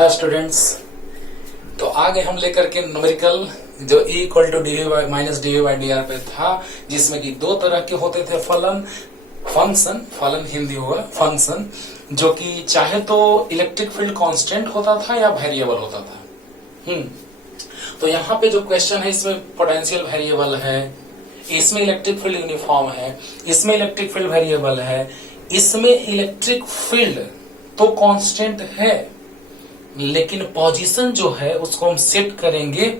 है स्टूडेंट्स। तो आगे हम लेकर के न्यूमेरिकल जो e equal to d y minus d y d r पे था, जिसमें कि दो तरह के होते थे फलन, फलन हिंदी होगा फंक्शन, जो कि चाहे तो इलेक्ट्रिक फील्ड कांस्टेंट होता था या वेरिएबल होता था। तो यहाँ पे जो क्वेश्चन है इसमें पोटेंशियल वेरिएबल है, इसमें इलेक्ट्रिक फील्ड यूनिफॉर्म है, इसमें इलेक्ट्रिक फील्ड वेरिएबल है, इसमें इलेक्ट्रिक फील्ड तो कांस्टेंट है लेकिन पोजीशन जो है उसको हम सेट करेंगे,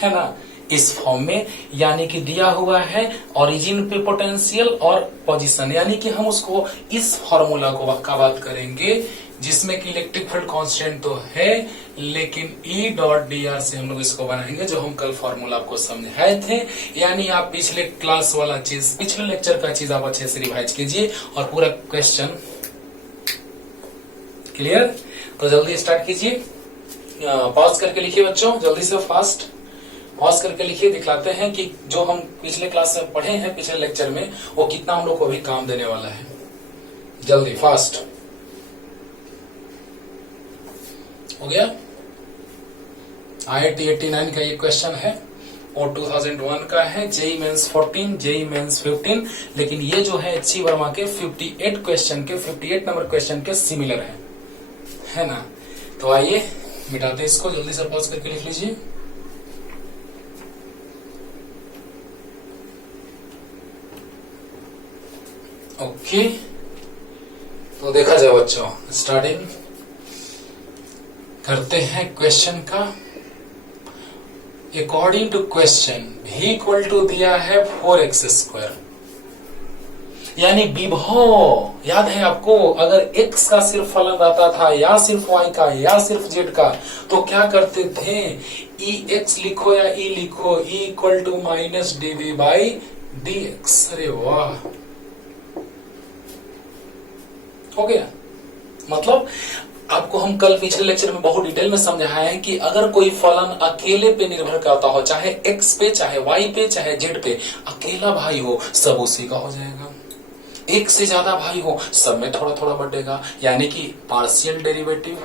है ना, इस फॉर्म में। यानी कि दिया हुआ है ओरिजिन पे पोटेंशियल और पोजीशन, यानी कि हम उसको इस फॉर्मूला को का बात करेंगे जिसमें कि इलेक्ट्रिक फील्ड कांस्टेंट तो है लेकिन E डॉट डी आर से हम लोग इसको बनाएंगे, जो हम कल फॉर्मूला आपको समझाए थे। यानी आप पिछले क्लास वाला चीज, पिछले लेक्चर का चीज आप अच्छे से रिवाइज कीजिए और पूरा क्वेश्चन क्लियर। तो जल्दी स्टार्ट कीजिए, पॉज करके लिखिए बच्चों, जल्दी से फास्ट पॉज करके लिखिए। दिखलाते हैं कि जो हम पिछले क्लास में पढ़े हैं पिछले लेक्चर में वो कितना हम लोग को अभी काम देने वाला है। जल्दी फास्ट हो गया। IIT 89 का ये क्वेश्चन है और 2001 का है, जेई मेंस 14, जेई मेंस 15, लेकिन ये जो है HC वर्मा के 58 क्वेश्चन के 58 नंबर क्वेश्चन के सिमिलर है ना। तो आइए मिटाते इसको, जल्दी से पॉज करके लिख लीजिए। ओके, तो देखा जाए बच्चों, स्टार्टिंग करते हैं क्वेश्चन का। According to question v equal to दिया है 4x², यानी विभव याद है आपको, अगर x का सिर्फ फलन रहता था या सिर्फ y का या सिर्फ z का तो क्या करते थे, ex लिखो या e लिखो, e equal to minus dv by dx। अरे वाह, हो गया। मतलब आपको हम कल पिछले लेक्चर में बहुत डिटेल में समझाया है कि अगर कोई फलन अकेले पे निर्भर करता हो, चाहे x पे, चाहे y पे, चाहे z पे, अकेला भाई हो सब उसी का हो जाएगा। एक से ज्यादा भाई हो सब में थोड़ा थोड़ा बढ़ेगा, यानी कि पार्शियल डेरिवेटिव।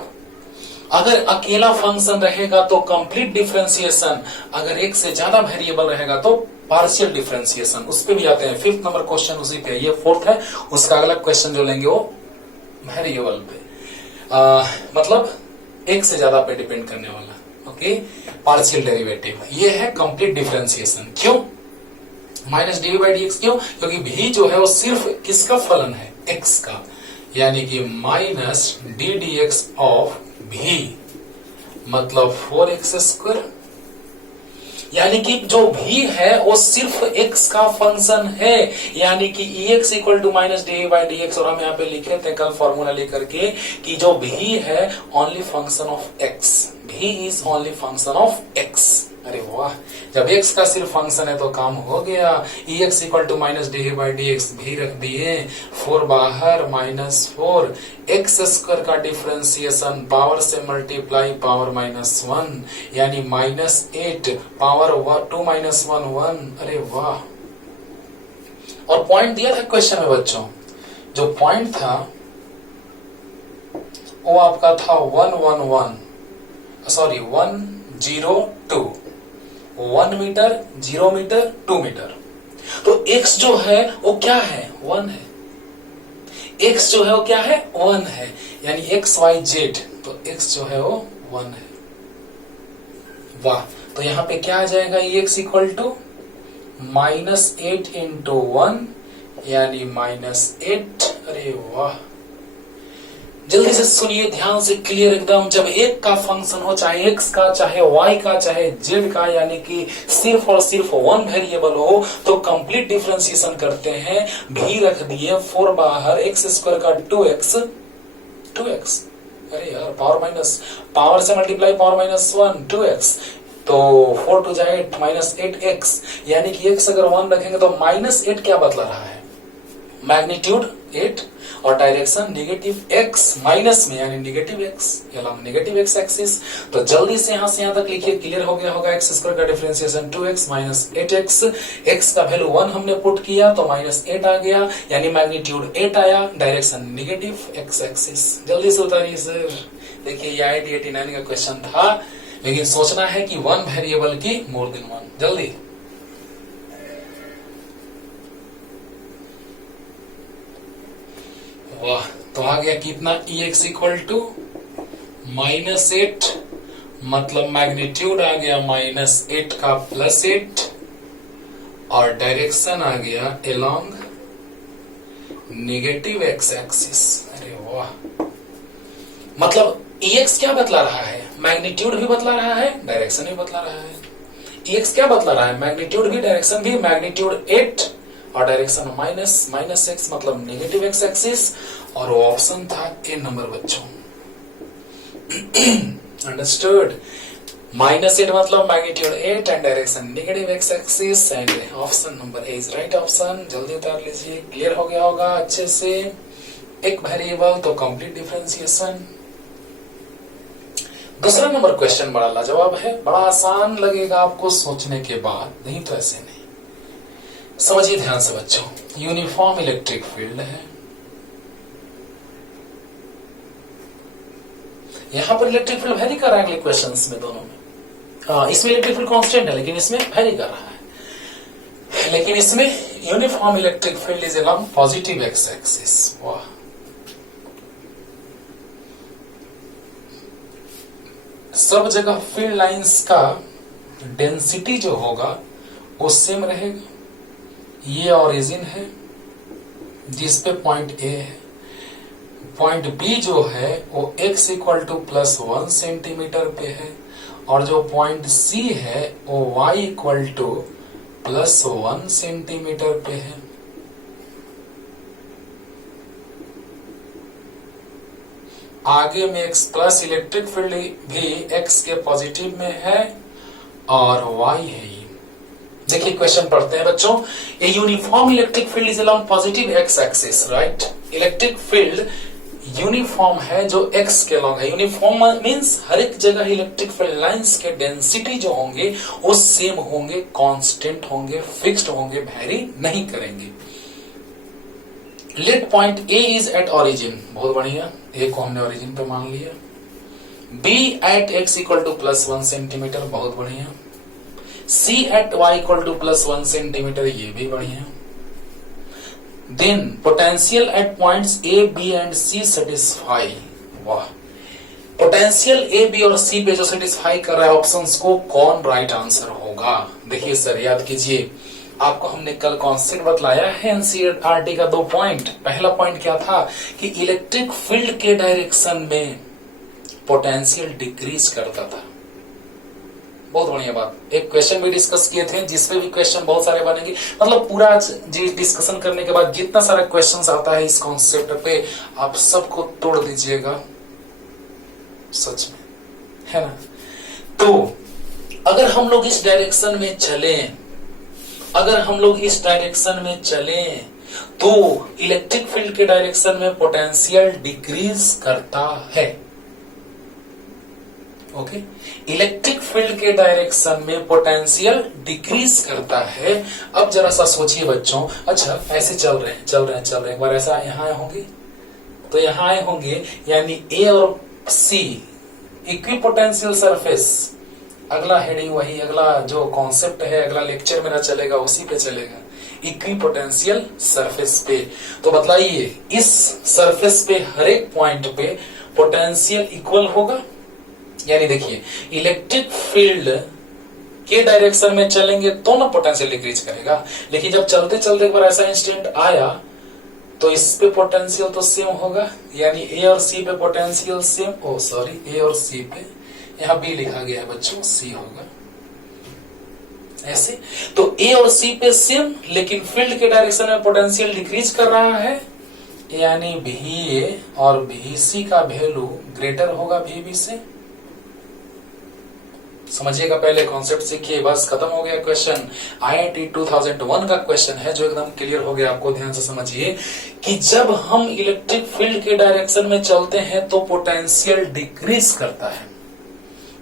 अगर अकेला फंक्शन रहेगा तो कंप्लीट डिफरेंशिएशन, अगर एक से ज्यादा वेरिएबल रहेगा तो पार्शियल डिफरेंशिएशन। उस पे भी आते हैं, 5th नंबर क्वेश्चन उसी पे, ये 4th है, उसका अगला क्वेश्चन जो लेंगे वो वेरिएबल पे, मतलब एक से ज्यादा पे डिपेंड करने वाला। ओके, पार्शियल डेरिवेटिव, ये है कंप्लीट डिफरेंशिएशन। क्यों minus d by d x, क्यों? क्योंकि भी जो है वो सिर्फ किसका फलन है, एक्स का, यानी कि minus D D x of भी, मतलब 4x², यानी कि जो भी है वो सिर्फ x का फंक्शन है, यानी कि ex equal to minus d by d x. और हम यहाँ पे लिखे थे कल फॉर्मूला लेकर के कि जो भी है ओनली फंक्शन ऑफ x, भी is only function of x। अरे वाह, जब x का सिर्फ फंक्शन है तो काम हो गया। ex equal to minus d by d x भी रख दिए, 4 बाहर -4, x² का डिफरेंशिएशन पावर से मल्टीप्लाई पावर -1, यानी -8 पावर 2 -1 1। अरे वाह, और पॉइंट दिया था क्वेश्चन में बच्चों, जो पॉइंट था वो आपका था 102, 1 मीटर, 0 मीटर, 2 मीटर। तो x जो है वो क्या है, 1 है। x जो है वो क्या है, 1 है, यानी x y z, तो x जो है वो 1 है। वाह, तो यहां पे क्या आ जाएगा, x इक्वल टू -8 इंटू 1, यानी -8। अरे वाह, जल्दी से सुनिए ध्यान से, क्लियर एकदम। जब एक का फंक्शन हो, चाहे x का, चाहे y का, चाहे z का, यानी कि सिर्फ और सिर्फ 1 वेरिएबल हो, तो कंप्लीट डिफरेंशिएशन करते हैं। भी रख दिए, 4 बाहर, x² का 2x। अरे यार, पावर से मल्टीप्लाई पावर -1, 2x, तो 4 टू जाए 8, -8x, यानी कि x अगर 1 रखेंगे तो -8 क्या बतला रहा है, मैग्नीट्यूड 8 और डायरेक्शन नेगेटिव x माइनस में, यानी negative x, negative x axis. तो जल्दी से यहां तक लिखिए, क्लियर हो गया होगा। x² का differentiation 2x minus 8x, x का वैल्यू 1 हमने पुट किया तो -8 आ गया, यानी मैग्नीट्यूड 8 आया, डायरेक्शन नेगेटिव x एक्सिस। जल्दी से उतारिए सर, देखिए ये IIT 89 का क्वेश्चन था, लेकिन सोचना है कि वन वेरिएबल की मोर देन वन। जल्दी वाह, तो आ गया कितना, EX इक्वल टू -8, मतलब मैग्नीट्यूड आ गया -8 का +8 और डायरेक्शन आ गया अलोंग नेगेटिव एक्स एक्सिस। अरे वाह, मतलब EX क्या बतला रहा है, मैग्नीट्यूड भी बतला रहा है, डायरेक्शन भी बतला रहा है। EX क्या बतला रहा है, मैग्नीट्यूड भी डायरेक्शन भी, मैग्नीट्यूड 8 और डायरेक्शन -x मतलब नेगेटिव एक्स एक्सिस, और वो ऑप्शन था ए नंबर बच्चों। अंडरस्टूड, -8 मतलब magnitude 8 and direction negative x axis, and option number A is right option. जल्दी उतार लीजिए, क्लियर हो गया होगा अच्छे से। एक वेरिएबल तो कंप्लीट डिफरेंशिएशन। दूसरा नंबर क्वेश्चन बड़ा लाजवाब है, बड़ा आसान लगेगा आपको सोचने के बाद, नहीं तो ऐसे नहीं। समझिए ध्यान से बच्चों, यूनिफॉर्म इलेक्ट्रिक फील्ड है, यहां पर इलेक्ट्रिक फील्ड वेरी कर रहा है अगले क्वेश्चंस में दोनों में। इसमें इलेक्ट्रिक फील्ड कांस्टेंट है, लेकिन इसमें वेरी कर रहा है। लेकिन इसमें uniform electric field is along positive x axis. वाह, सब जगह फील्ड लाइंस का डेंसिटी जो होगा वो सेम रहेगा। ये ओरिजिन है जिस पे पॉइंट ए है, पॉइंट बी जो है वो x इक्वल टू +1 सेंटीमीटर पे है, और जो पॉइंट सी है वो y इक्वल टू +1 सेंटीमीटर पे है। आगे में x प्लस इलेक्ट्रिक फील्ड भी x के पॉजिटिव में है और y है। देखिए क्वेश्चन पढ़ते हैं बच्चों, a uniform electric field is along positive x axis, right. Electric field uniform है जो x के अलोंग है। यूनिफॉर्म मींस हर एक जगह इलेक्ट्रिक फील्ड लाइंस के डेंसिटी जो होंगे वो सेम होंगे, कांस्टेंट होंगे, फिक्स्ड होंगे, वेरी नहीं करेंगे। Let point A is at origin, बहुत बढ़िया, ए को हमने ओरिजिन पे मान लिया। B at x equal to +1 centimeter, बहुत बढ़िया। C at y equal to +1 centimeter, ये भी बढ़िया। Then potential at points A, B and C satisfy. वाह, पोटेंशियल A, B और C पे जो सेटिस्फाई कर रहा है ऑप्शंस को, कौन राइट आंसर होगा। देखिए सर, याद कीजिए, आपको हमने कल कॉन्सेप्ट बतलाया है एनसीईआरटी का 2 पॉइंट। पहला पॉइंट क्या था कि इलेक्ट्रिक फील्ड के डायरेक्शन में पोटेंशियल डिक्रीज करता था। बहुत बढ़िया बात। एक क्वेश्चन भी डिस्कस किए थे जिसपे भी क्वेश्चन बहुत सारे बनेंगे, मतलब पूरा डिस्कशन करने के बाद जितना सारा क्वेश्चन आता है इस कॉन्सेप्ट पे आप सबको तोड़ दीजिएगा, सच में, है ना। तो अगर हम लोग इस डायरेक्शन में चलें, अगर हम लोग इस डायरेक्शन में चलें तो इलेक्ट्रिक फील्ड के डायरेक्शन में पोटेंशियल डिक्रीज करता है। ओके, इलेक्ट्रिक फील्ड के डायरेक्शन में पोटेंशियल डिक्रीज करता है। अब जरा सा सोचिए बच्चों, अच्छा ऐसे चल रहे हैं, एक बार ऐसा यहाँ आए होंगे तो यहाँ आए होंगे, यानी ए और सी इक्विपोटेंशियल सरफेस। अगला हेडिंग वही, अगला जो कॉन्सेप्ट है, अगला लेक्चर मेरा चलेगा उसी पे चलेगा, इक्विपोटेंशियल सरफेस पे। तो बतलाइए, इस सरफेस पे हर एक पॉइंट पे पोटेंशियल इक्वल होगा। यानी देखिए, इलेक्ट्रिक फील्ड के डायरेक्शन में चलेंगे तो ना पोटेंशियल डिक्रीज करेगा, लेकिन जब चलते चलते एक बार ऐसा इंस्टेंट आया तो इस पे पोटेंशियल तो सेम होगा, यानी ए और सी पे पोटेंशियल सेम। ओ सॉरी, ए और सी पे, यहाँ बी लिखा गया है बच्चों, सी होगा ऐसे। तो ए और सी पे सेम, लेकिन फील्ड के डायरेक्शन में पोटेंशियल डिक्रीज कर रहा है, यानी भी ए और भी सी का वैल्यू ग्रेटर होगा भी बी से। समझिएगा, पहले कॉन्सेप्ट सीखिए, बस खत्म हो गया क्वेश्चन। IIT 2001 का क्वेश्चन है जो एकदम क्लियर हो गया आपको। ध्यान से समझिए कि जब हम इलेक्ट्रिक फील्ड के डायरेक्शन में चलते हैं तो पोटेंशियल डिक्रीज करता है,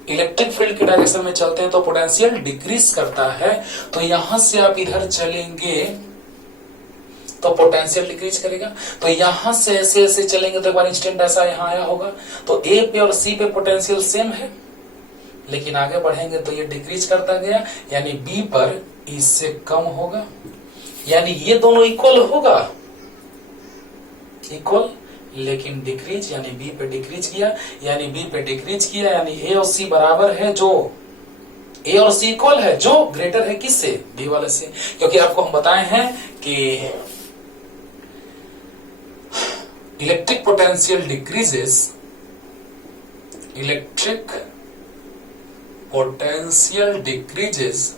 इलेक्ट्रिक फील्ड के डायरेक्शन में चलते हैं तो पोटेंशियल डिक्रीज करता है। तो यहां से आप इधर चलेंगे तो पोटेंशियल डिक्रीज करेगा। तो यहां से ऐसे ऐसे चलेंगे तो एक बार इंस्टेंट ऐसा यहां आया होगा, तो ए पे और सी पे पोटेंशियल सेम है, लेकिन आगे बढ़ेंगे तो ये डिक्रीज करता गया, यानी बी पर इससे कम होगा, यानी ये दोनों इक्वल होगा, इक्वल, लेकिन डिक्रीज, यानी बी पे डिक्रीज किया, यानी बी पे डिक्रीज किया, यानी ए और सी बराबर है, जो ए और सी इक्वल है, जो ग्रेटर है किससे, बी वाले से। क्योंकि आपको हम बताए हैं कि electric potential decreases, electric potential decreases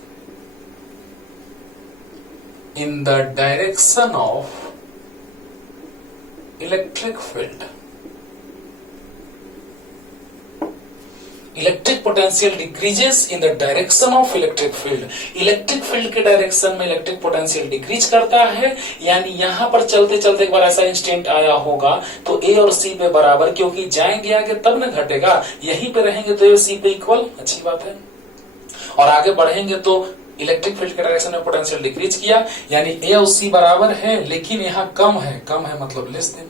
in the direction of electric field. Electric potential decreases in the direction of electric field. Electric field के डायरेक्शन में इलेक्ट्रिक पोटेंशियल डिक्रीज करता है, यानी यहां पर चलते चलते एक बार ऐसा इंस्टेंट आया होगा तो ए और सी पे बराबर, क्योंकि जाएंगे आगे तब न घटेगा, यहीं पे रहेंगे तो ए और सी पे इक्वल, अच्छी बात है। और आगे बढ़ेंगे तो इलेक्ट्रिक फील्ड के डायरेक्शन में पोटेंशियल डिक्रीज किया, यानी ए और सी बराबर है, लेकिन यहाँ कम है, कम है मतलब लेस देन,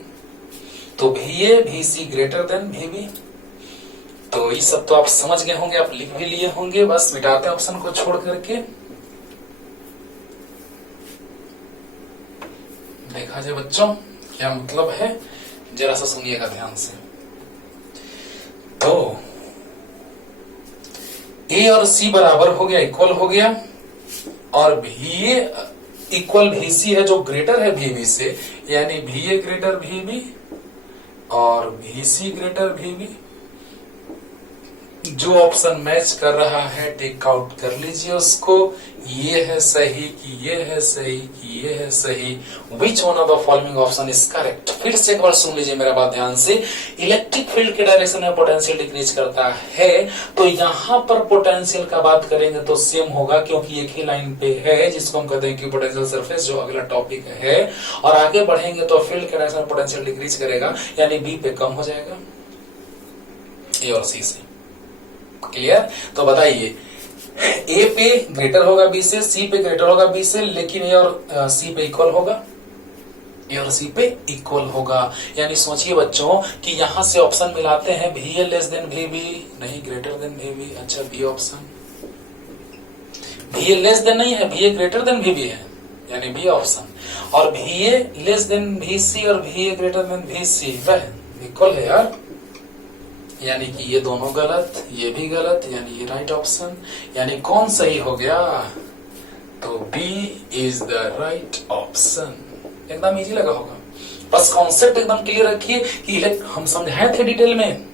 तो भी ए भी सी ग्रेटर देन भी बी। तो ये सब तो आप समझ गए होंगे, आप लिख भी लिए होंगे, बस मिटाते हैं ऑप्शन को छोड़ करके। देखा जाए बच्चों क्या मतलब है, जरा सा सुनिएगा ध्यान से। तो ए और सी बराबर हो गया, इक्वल हो गया, और भी ए इक्वल भी सी है जो ग्रेटर है भी बी से, यानी भी ए ग्रेटर भी बी और भी सी ग्रेटर भी बी। जो ऑप्शन मैच कर रहा है टिक आउट कर लीजिए उसको, ये है सही कि ये है सही कि ये है सही, which one of the following option is correct. फिर से एक बार सुन लीजिए मेरा बात ध्यान से। इलेक्ट्रिक फील्ड के डायरेक्शन में पोटेंशियल डिक्रीज करता है, तो यहां पर पोटेंशियल का बात करेंगे तो सेम होगा, क्योंकि एक ही लाइन पे है जिसको हम कहते हैं कि पोटेंशियल सरफेस, जो अगला टॉपिक है। और आगे बढ़ेंगे तो फील्ड के डायरेक्शन में पोटेंशियल डिक्रीज करेगा, यानी बी पे कम हो जाएगा ए और सी से। क्लियर? तो बताइए, ए पे ग्रेटर होगा बी से, सी पे ग्रेटर होगा बी से, लेकिन ए और सी पे इक्वल होगा, ए और सी पे इक्वल होगा। यानी सोचिए बच्चों कि यहां से ऑप्शन मिलाते हैं, भी ए लेस देन भी बी, नहीं ग्रेटर देन भी बी। अच्छा, बी ऑप्शन, भी ए लेस देन नहीं है, भी ए ग्रेटर देन भी बी है, यानी बी ऑप्शन। और भी ए लेस देन भी सी और भी ए ग्रेटर देन भी सी, वह इक्वल है यार, यानी कि ये दोनों गलत, ये भी गलत, यानी ये राइट ऑप्शन। यानी कौन सही हो गया? तो B is the right option. एकदम इजी लगा होगा, बस कॉन्सेप्ट एकदम क्लियर रखिए कि हम समझाए थे डिटेल में,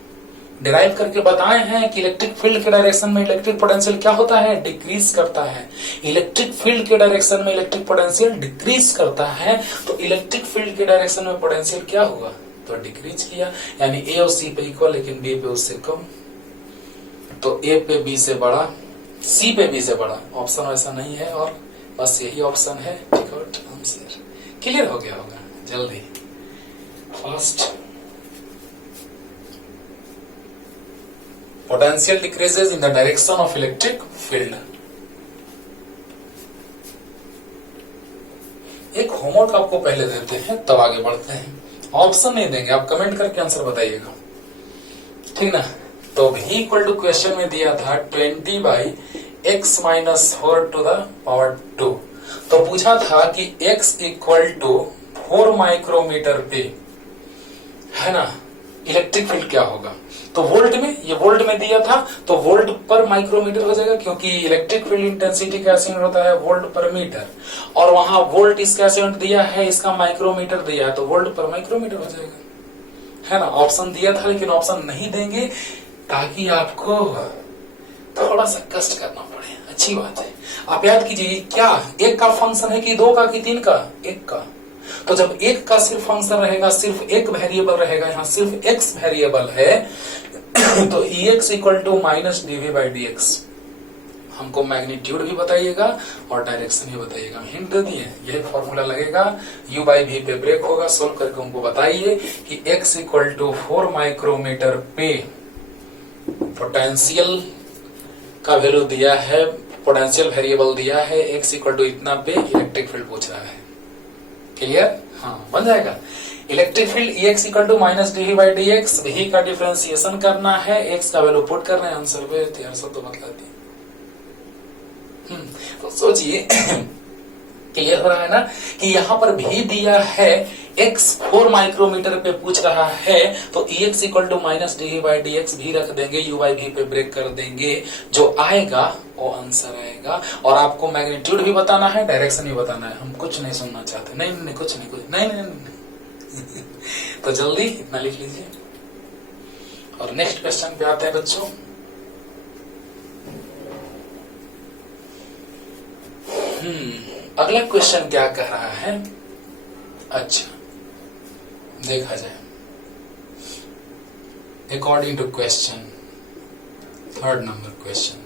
डिराइव करके बताए हैं कि इलेक्ट्रिक फील्ड के डायरेक्शन में इलेक्ट्रिक पोटेंशियल क्या होता है, डिक्रीज करता है। इलेक्ट्रिक फील्ड के डायरेक्शन में इलेक्ट्रिक पोटेंशियल डिक्रीज करता है, तो इलेक्ट्रिक फील्ड के डायरेक्शन में पोटेंशियल क्या हुआ, तो डिक्रीज किया, यानी ए और सी पे इक्वल, लेकिन बी पे उससे कम। तो ए पे बी से बड़ा, सी पे बी से बड़ा, ऑप्शन ऐसा नहीं है, और बस यही ऑप्शन है। Tick out answer. क्लियर हो गया होगा जल्दी, first. Potential decreases in the direction of electric field. एक होमवर्क आपको पहले देते हैं, तब आगे बढ़ते हैं। ऑप्शन नहीं देंगे, आप कमेंट करके आंसर बताइएगा, ठीक ना। तो भी इक्वल टू क्वेश्चन में दिया था 20/x-4 तो पूछा था कि x इक्वल टू 4 माइक्रोमीटर पे, है ना, इलेक्ट्रिक फील्ड क्या होगा। तो वोल्ट में, ये वोल्ट में दिया था, तो वोल्ट पर माइक्रोमीटर हो जाएगा, क्योंकि इलेक्ट्रिक फील्ड इंटेंसिटी का यूनिट होता है वोल्ट पर मीटर, और वहां वोल्ट इसका यूनिट दिया है, इसका माइक्रोमीटर दिया है, तो वोल्ट पर माइक्रोमीटर हो जाएगा, है ना। ऑप्शन दिया था, लेकिन ऑप्शन नहीं देंगे ताकि आपको थोड़ा सा कष्ट करना पड़े। अच्छी बात है। आप याद कीजिए, क्या एक का फंक्शन है कि दो का कि तीन का, एक का। तो जब एक का सिर्फ फंक्शन रहेगा, सिर्फ एक वेरिएबल रहेगा, यहाँ सिर्फ एक्स वेरिएबल है, तो e x equal to minus d v by d x. हमको मैग्नीट्यूड भी बताइएगा और डायरेक्शन भी बताइएगा। हिंट दे दिए, यही फॉर्मूला लगेगा, u बाई वी पे ब्रेक होगा। सोल्व करके हमको बताइए कि x इक्वल टू 4 माइक्रोमीटर पे पोटेंशियल का वैल्यू दिया है, पोटेंशियल वेरिएबल दिया है, x इक्वल टू इतना पे इलेक्ट्रिक फील्ड पूछ रहा है। क्लियर? हाँ, बन जाएगा। Electric field Ex equal to minus d by d x, भी का डिफरेंशिएशन करना है, एक्स का वैल्यू पुट करना है, आंसर पे तैयार सब तो बता दिए। तो सोचिए क्लियर हो रहा है ना कि यहाँ पर भी दिया है x 4 माइक्रोमीटर पे पूछ रहा है, तो Ex equal to minus d by d x भी रख देंगे, यू बाई भी पे ब्रेक कर देंगे, जो आएगा वो आंसर आएगा। और आपको मैग्नीट्यूड भी बताना है, डायरेक्शन भी बताना है। हम कुछ नहीं सुनना चाहते, नहीं कुछ नहीं। तो जल्दी इतना लिख लीजिए और नेक्स्ट क्वेश्चन पे आते हैं बच्चों। अगला क्वेश्चन क्या कह रहा है? अच्छा, देखा जाए। According to question, third number question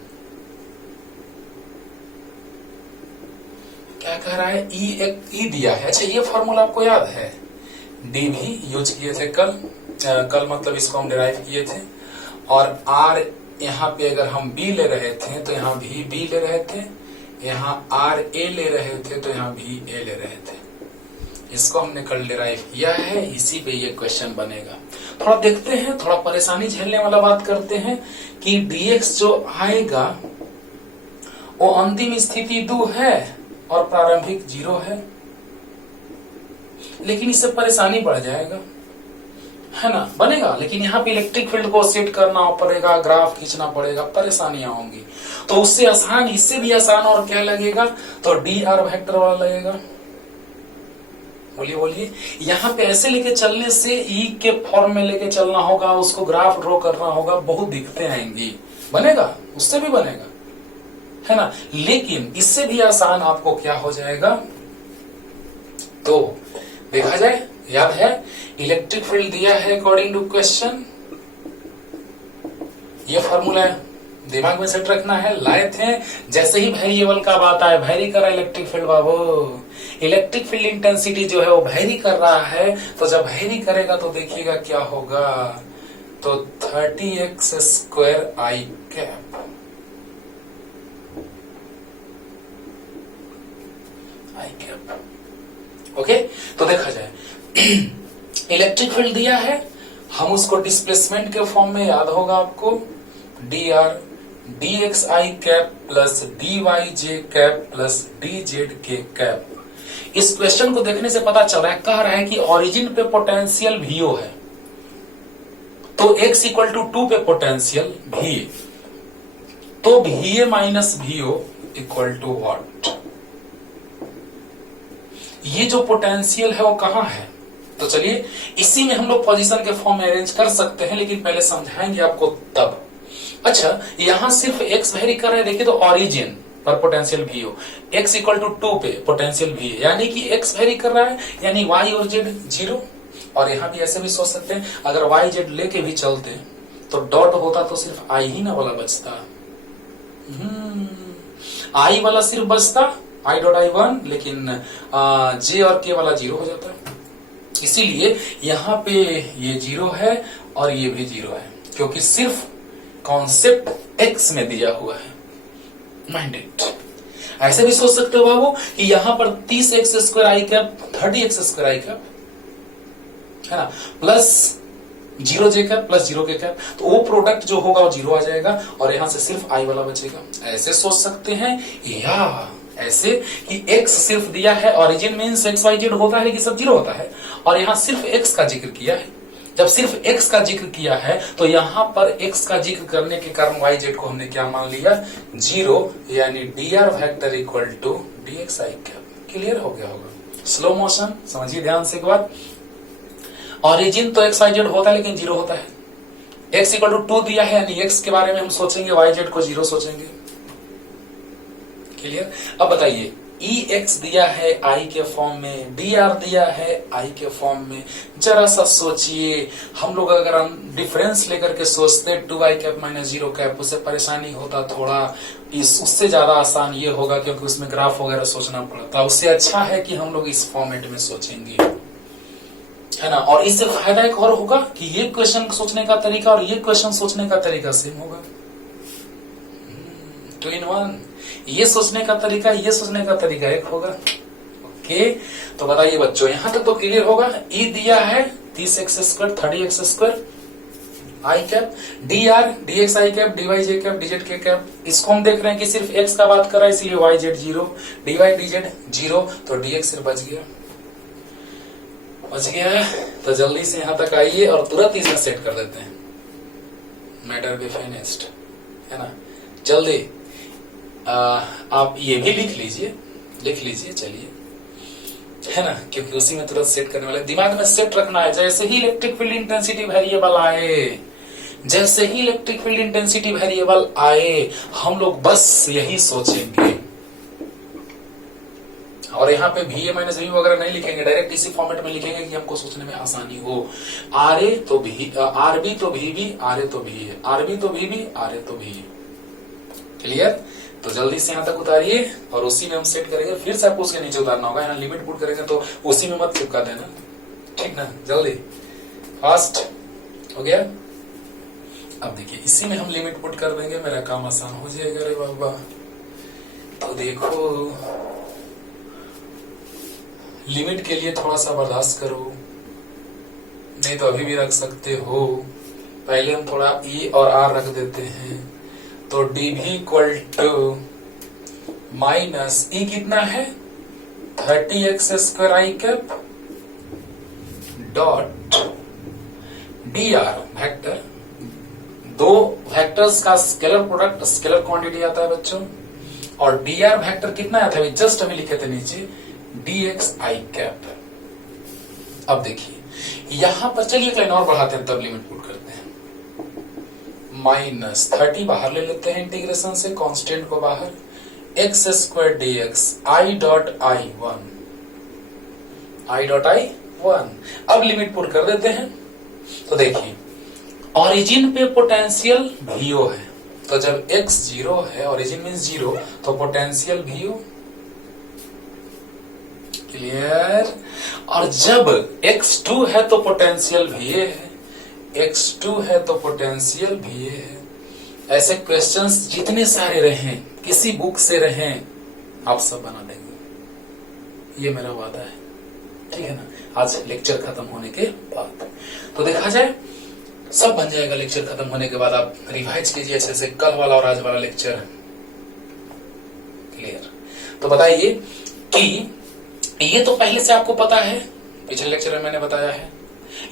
क्या कह रहा है? ई दिया है। अच्छा, ये फॉर्मूला आपको याद है? डी भी यूज किए थे कल मतलब इसको हम डिराइव किए थे। और आर यहाँ पे अगर हम बी ले रहे थे तो यहाँ भी बी ले रहे थे, यहाँ आर ए ले रहे थे तो यहाँ भी ए ले रहे थे। इसको हमने कल डिराइव किया है, इसी पे ये क्वेश्चन बनेगा। थोड़ा देखते हैं, थोड़ा परेशानी झेलने वाला बात करते हैं कि dx जो आएगा वो अंतिम स्थिति 2 है और प्रारंभिक 0 है, लेकिन इससे परेशानी बढ़ जाएगा, है ना? बनेगा, लेकिन यहाँ पे इलेक्ट्रिक फील्ड को सेट करना पड़ेगा, ग्राफ खींचना पड़ेगा, परेशानियां होंगी। तो उससे आसान, इससे भी आसान और क्या लगेगा? तो डी आर वेक्टर वाला लगेगा। बोलिए। यहाँ पे ऐसे लेके चलने से ई के फॉर्म में लेके चलना होगा, उसको ग्राफ ड्रॉ करना होगा, बहुत दिक्कतें आएंगी। बनेगा, उससे भी बनेगा, है ना? लेकिन इससे भी आसान आपको क्या हो जाएगा? तो देखा जाए, याद है इलेक्ट्रिक फील्ड दिया है अकॉर्डिंग टू क्वेश्चन, ये फॉर्मूला दिमाग में सेट रखना है। लाए थे, जैसे ही वेरिएबल का बात आए, वेरी कर रहा है इलेक्ट्रिक फील्ड बाबू, इलेक्ट्रिक फील्ड इंटेंसिटी जो है वो वेरी कर रहा है। तो जब वेरी करेगा तो देखिएगा क्या होगा, तो 30x स्क्वायर आई कैप, ओके। तो देखा जाए इलेक्ट्रिक फील्ड दिया है, हम उसको डिस्प्लेसमेंट के फॉर्म में याद होगा आपको, डी आर डी एक्स आई कैप प्लस डी वाई जे कैप प्लस डी जेड के कैप। इस क्वेश्चन को देखने से पता चल रहा है, कह रहा है कि ओरिजिन पे पोटेंशियल वीओ है, तो x इक्वल टू 2 पे पोटेंशियल वी, तो VA minus VO equal to what? ये जो पोटेंशियल है वो कहां है? तो चलिए इसी में हम लोग पोजीशन के फॉर्म में अरेंज कर सकते हैं, लेकिन पहले समझाएंगे आपको तब। अच्छा, यहां सिर्फ x वेरी कर रहे हैं, देखिए तो ओरिजिन पर पोटेंशियल वी हो, x इक्वल टू 2 पे पोटेंशियल वी है, यानी कि x वेरी कर रहा है, यानी y और z 0। और यहां भी ऐसे भी सोच सकते हैं, अगर y z लेके भी चलते तो डॉट होता तो सिर्फ i ही ना वाला बचता, i वाला सिर्फ बचता, i डॉट i1, लेकिन j और k वाला 0 हो जाता है। इसीलिए यहाँ पे ये 0 है और ये भी 0 है, क्योंकि सिर्फ कॉन्सेप्ट x में दिया हुआ है। माइंडेड। ऐसे भी सोच सकते हो बाबू कि यहाँ पर 30x स्क्वायर आई कैप 30x स्क्वायर आई कैप, है ना, प्लस 0 जे कैप प्लस 0 के कैप, तो वो प्रोडक्ट जो होगा वो 0 आ जाएगा और यहां से सिर्फ i वाला बचेगा। ऐसे सोच सकते हैं, या ऐसे कि x सिर्फ दिया है, origin means x y z होता है लेकिन सब 0 होता है, और यहाँ सिर्फ x का जिक्र किया है। जब सिर्फ x का जिक्र किया है तो यहाँ पर x का जिक्र करने के कारण y z को हमने क्या मान लिया? 0, यानी dr vector equal to dx i cap. Clear हो गया होगा? स्लो मोशन समझिए ध्यान से एक बात, ओरिजिन तो x y z होता है लेकिन 0 होता है, x इक्वल टू 2 दिया है, यानी x के बारे में हम सोचेंगे, y z को 0 सोचेंगे। क्लियर? अब बताइए, Ex दिया है I के फॉर्म में, Dr दिया है I के फॉर्म में। जरा सा सोचिए, हम लोग अगर हम डिफरेंस लेकर के सोचते 2i कैप माइनस 0 कैप, उससे परेशानी होता थोड़ा, उससे ज्यादा आसान ये होगा क्योंकि उसमें ग्राफ वगैरह सोचना पड़ता। उससे अच्छा है कि हम लोग इस फॉर्मेट में सोचेंगे, है ना। और इससे फायदा एक और होगा कि ये क्वेश्चन सोचने का तरीका और ये क्वेश्चन सोचने का तरीका सेम होगा, 2 in 1। ये सोचने का तरीका, ये सोचने का तरीका एक होगा। ओके, तो बताइए बच्चों यहां तक तो क्लियर होगा। ई दिया है 30x², 30x², i cap, d r, d x I cap, d y J cap, d z के कैप। इसको हम देख रहे हैं कि सिर्फ x का बात कर रहा है, इसलिए y z 0, d y d z 0, तो डी एक्स सिर्फ बच गया। तो जल्दी से यहां तक आइए और तुरंत इसमें सेट कर देते हैं। मैटर बी फिनिश्ड, है ना। जल्दी आप ये भी लिख लीजिए चलिए, है ना, क्योंकि उसी में तुरंत सेट करने वाले। दिमाग में सेट रखना है, जैसे ही इलेक्ट्रिक फील्ड इंटेंसिटी वेरिएबल आए, जैसे ही इलेक्ट्रिक फील्ड इंटेंसिटी वेरिएबल आए, हम लोग बस यही सोचेंगे। और यहाँ पे VA माइनस V वगैरह नहीं लिखेंगे, डायरेक्ट इसी फॉर्मेट में लिखेंगे कि हमको सोचने में आसानी हो। RA तो RB तो VB, RA तो VA, RB तो VB, RA तो VA। क्लियर? तो जल्दी से यहाँ तक उतारिए और उसी में हम सेट करेंगे। फिर से आपको उसके नीचे उतारना होगा, यहाँ लिमिट पुट करेंगे तो उसी में मत चिपका देना, ठीक ना। जल्दी, फास्ट हो गया। अब देखिए इसी में हम लिमिट पुट कर देंगे, मेरा काम आसान हो जाएगा रे बाबा। तो देखो, लिमिट के लिए थोड़ा सा बर्दाश्त करो, नहीं तो अभी भी रख सकते हो। पहले हम थोड़ा E और R रख देते हैं, तो dv equal to minus E कितना है 30x² i cap dot dr vector, दो वेक्टर्स का स्केलर प्रोडक्ट, स्केलर क्वांटिटी आता है बच्चों, और dr वेक्टर कितना आता है, जस्ट अभी लिखे थे नीचे, dx आई कैप। अब देखिए यहां पर चलिए एक लाइन और बढ़ाते हैं, तब लिमिट पुट करते हैं। माइनस 30 बाहर ले लेते हैं इंटीग्रेशन से, कांस्टेंट को बाहर, x² dx i dot I 1। अब लिमिट पुट कर देते हैं। तो देखिए ओरिजिन पे पोटेंशियल VO है, तो जब x 0 है, ओरिजिन मींस 0, तो पोटेंशियल VO। क्लियर? और जब x2 है तो पोटेंशियल VA है, x2 है तो पोटेंशियल VA है। ऐसे क्वेश्चंस जितने सारे रहें, किसी बुक से रहें, आप सब बना देंगे, ये मेरा वादा है, ठीक है ना। आज लेक्चर खत्म होने के बाद तो देखा जाए सब बन जाएगा। लेक्चर खत्म होने के बाद आप रिवाइज कीजिए अच्छे से, कल वाला और आज वाला लेक्चर। क्लियर? तो बताइए कि ये तो पहले से आपको पता है, पिछले लेक्चर में मैंने बताया है।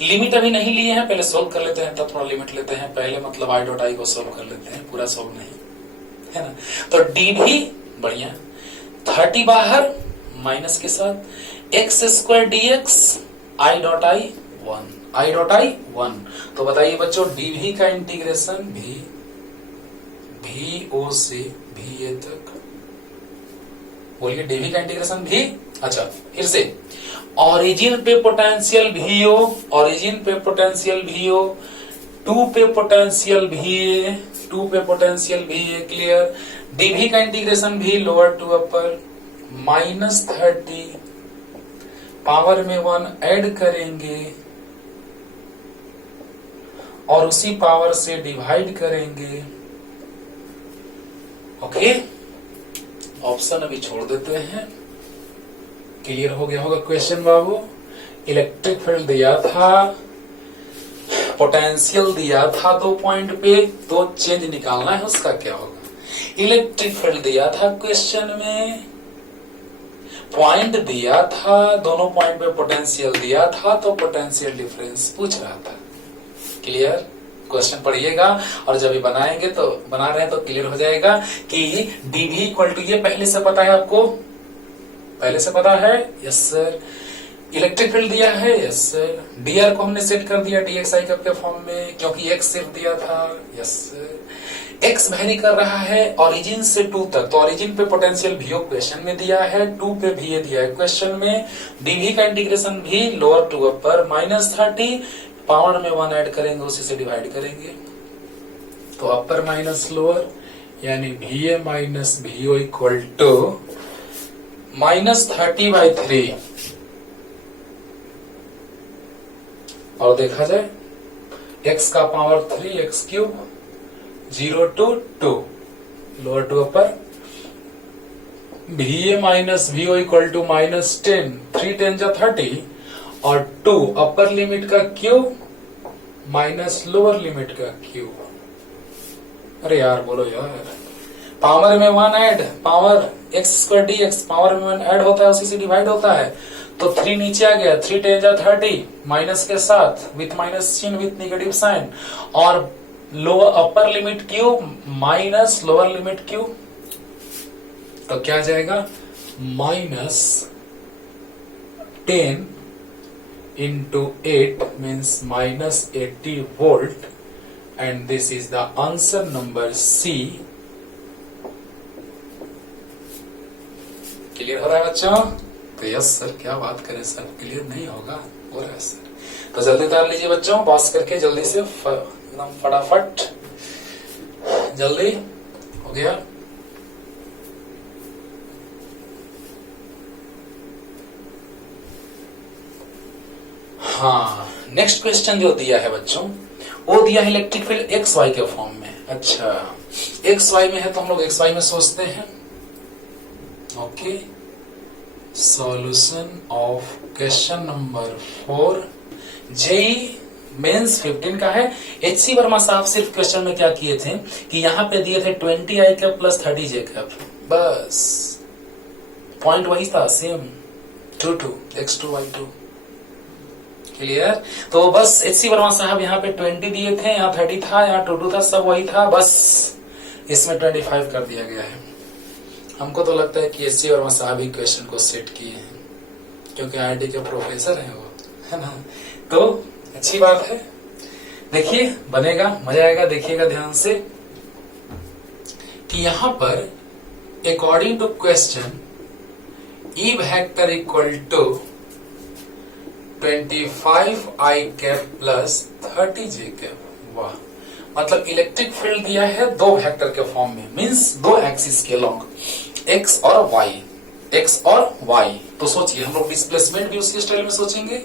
लिमिट अभी नहीं लिए हैं, पहले सोल्व कर लेते हैं, तब थोड़ा लिमिट लेते हैं। पहले मतलब आई डॉट आई को सोल्व कर लेते हैं, पूरा सोल्व नहीं, है ना। तो डी भी बढ़िया, 30 बाहर माइनस के साथ, x² dx I dot I 1। तो बताइए बच्चों dv का इंटीग्रेशन VO से VA तक। बोलिए dv का इंटीग्रेशन भी। अच्छा फिर से, ओरिजिन पे पोटेंशियल VO, ओरिजिन पे पोटेंशियल VO, 2 पे पोटेंशियल VA, 2 पे पोटेंशियल VA। क्लियर? dv का इंटीग्रेशन भी lower to upper, minus 30 power में 1 ऐड करेंगे और उसी पावर से डिवाइड करेंगे। ओके, ऑप्शन अभी छोड़ देते हैं। क्लियर हो गया होगा क्वेश्चन बाबू। इलेक्ट्रिक फील्ड दिया था, पोटेंशियल दिया था 2 पॉइंट पे, तो चेंज निकालना है उसका क्या होगा। इलेक्ट्रिक फील्ड दिया था क्वेश्चन में, पॉइंट दिया था, दोनों पॉइंट पे पोटेंशियल दिया था, तो पोटेंशियल डिफरेंस पूछ रहा था। क्लियर? क्वेश्चन पढ़िएगा और जब ये बनाएंगे तो बना रहे हैं तो क्लियर हो जाएगा कि dv इक्वल टू, ये पहले से पता है आपको, पहले से पता है, यस सर। इलेक्ट्रिक फील्ड दिया है, यस सर। dr को हमने सेट कर दिया dx आई के फॉर्म में, क्योंकि x सिर्फ दिया था, यस सर। x वेरी कर रहा है ओरिजिन से 2 तक, तो ओरिजिन पे पोटेंशियल VO क्वेश्चन में दिया है, 2 पे VA दिया है क्वेश्चन में। dv का इंटीग्रेशन भी lower to upper, minus 30 power में 1 ऐड करेंगे, उसी से डिवाइड करेंगे, तो अपर माइनस लोअर, यानी VA minus VO equal to minus 30/3। और देखा जाए x का power 3 x³ 0 to 2 lower to upper, VA minus VO equal to -10, 3 10 जा 30 और 2 अपर लिमिट का क्यूब माइनस लोअर लिमिट का क्यूब। अरे यार बोलो यार, पावर में 1 add, power x² dx power में 1 ऐड होता है, उसी से डिवाइड होता है। तो 3 नीचे आ गया, 3 10 जा 30 माइनस के साथ विथ माइनस चिन्ह विथ नेगेटिव साइन, और lower upper limit cube minus lower limit cube, तो क्या जाएगा -10 into 8 means -80 volt, and this is the answer number C। Clear हो रहा है बच्चों? तो यस सर, क्या बात करें सर, क्लियर नहीं होगा, हो रहा है सर। तो जल्दी उतार लीजिए बच्चों, पास करके जल्दी से, एकदम फटाफट, जल्दी हो गया। हाँ, नेक्स्ट क्वेश्चन जो दिया है बच्चों, वो दिया है इलेक्ट्रिक फील्ड एक्स वाई के फॉर्म में। अच्छा, एक्स वाई में है तो हम लोग एक्स वाई में सोचते हैं। Okay, solution of question number 4 JEE mains 15 का है। HC वर्मा साहब सिर्फ क्वेश्चन में क्या किए थे कि यहाँ पे दिए थे 20i cap plus 30j cap, बस पॉइंट वही था, सेम 2 2 x2 y2। क्लियर? तो बस HC वर्मा साहब यहाँ पे 20 दिए थे, यहाँ 30 था, यहाँ 2 2 था, सब वही था, बस इसमें 25 कर दिया गया है। हमको तो लगता है कि HC वर्मा साहब ही क्वेश्चन को सेट किए हैं, क्योंकि IIT के प्रोफेसर हैं वो, है ना। तो अच्छी बात है, देखिए बनेगा, मजा आएगा। देखिएगा ध्यान से कि यहां पर according to question E vector equal to 25i cap plus 30j cap. वाह, मतलब इलेक्ट्रिक फील्ड दिया है 2 वेक्टर के फॉर्म में, मींस 2 एक्सिस के लॉन्ग, x और y, x और y। तो सोचिए, हम लोग डिस्प्लेसमेंट भी उसी स्टाइल में सोचेंगे,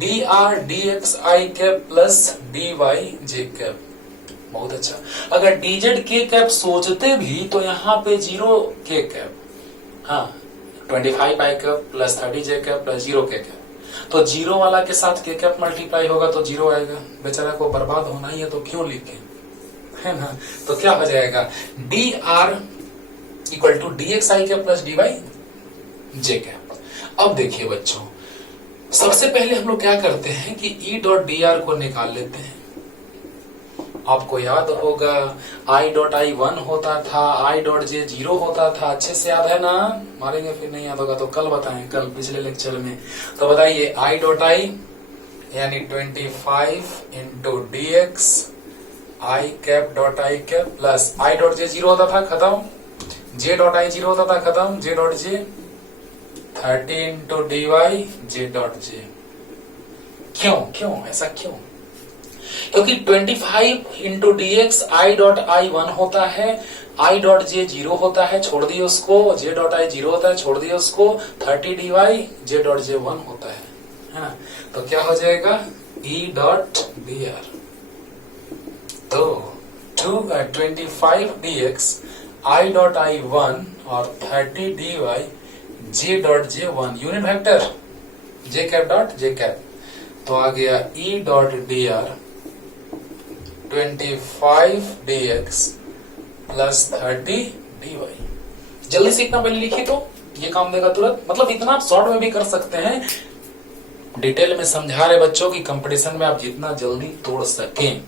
dr dxi cap plus dy j cap. बहुत अच्छा। अगर dz k कैप सोचते भी तो यहाँ पे 0 k कैप, हाँ 25i cap plus 30j cap plus 0 k cap, तो 0 वाला के साथ k कैप मल्टीप्लाई होगा तो 0 आएगा। बेचारा को बर्बाद होना ही है तो क्यों लिखे, है ना। तो क्या हो जाएगा, dr equal to dxi cap plus dy j cap. अब देखिए बच्चों, सबसे पहले हम लोग क्या करते हैं कि E डॉट dr को निकाल लेते हैं। आपको याद होगा I डॉट I 1 होता था, I डॉट j 0 होता था, अच्छे से याद है ना। मारेंगे फिर नहीं याद होगा तो कल बताएं, कल पिछले लेक्चर में। तो बताइए I डॉट I यानी 25 into dx I cap dot I cap plus I dot j 0 होता था, खत्म, j डॉट I 0 होता था, खत्म, j dot j 30 into dy j dot j। क्यों क्यों ऐसा क्यों? क्योंकि 25 into dx I dot I 1 होता है, I डॉट j 0 होता है, छोड़ दिए उसको, j डॉट I 0 होता है, छोड़ दिए उसको, 30 dy j डॉट j 1 होता है ना। तो क्या हो जाएगा, E डॉट dr। तो 25 dx I डॉट I 1 और 30 dy j dot j 1 unit vector j cap dot j cap. तो आ गया E dot dr 25 dx plus 30 dy। जल्दी से इतना पहले लिखिए तो ये काम देगा तुरंत। मतलब इतना आप शॉर्ट में भी कर सकते हैं, डिटेल में समझा रहे बच्चों की कंपटीशन में आप जितना जल्दी तोड़ सकें,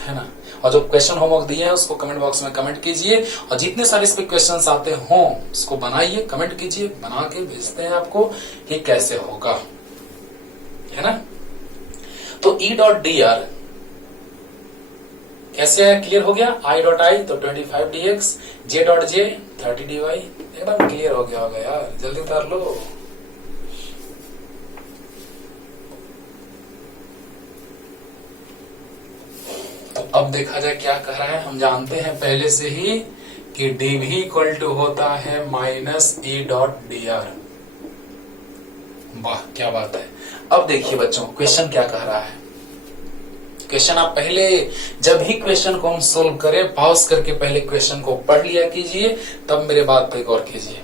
है ना। और जो क्वेश्चन होमवर्क दिए हैं उसको कमेंट बॉक्स में कमेंट कीजिए, और जितने सारे इस पे क्वेश्चन आते हों उसको बनाइए, कमेंट कीजिए, बना के भेजते हैं आपको कि कैसे होगा, है ना। तो E डॉट dr कैसे है, क्लियर हो गया। I डॉट I तो 25 dx, j dot j 30 dy, एकदम क्लियर हो गया होगा यार, जल्दी उतार लो। तो अब देखा जाए क्या कह रहा है। हम जानते हैं पहले से ही कि dv इक्वल टू होता है माइनस E डॉट dr। वाह क्या बात है। अब देखिए बच्चों, क्वेश्चन क्या कह रहा है। क्वेश्चन आप पहले, जब भी क्वेश्चन को हम सोल्व करें, पॉज करके पहले क्वेश्चन को पढ़ लिया कीजिए, तब मेरे बात पे गौर कीजिए।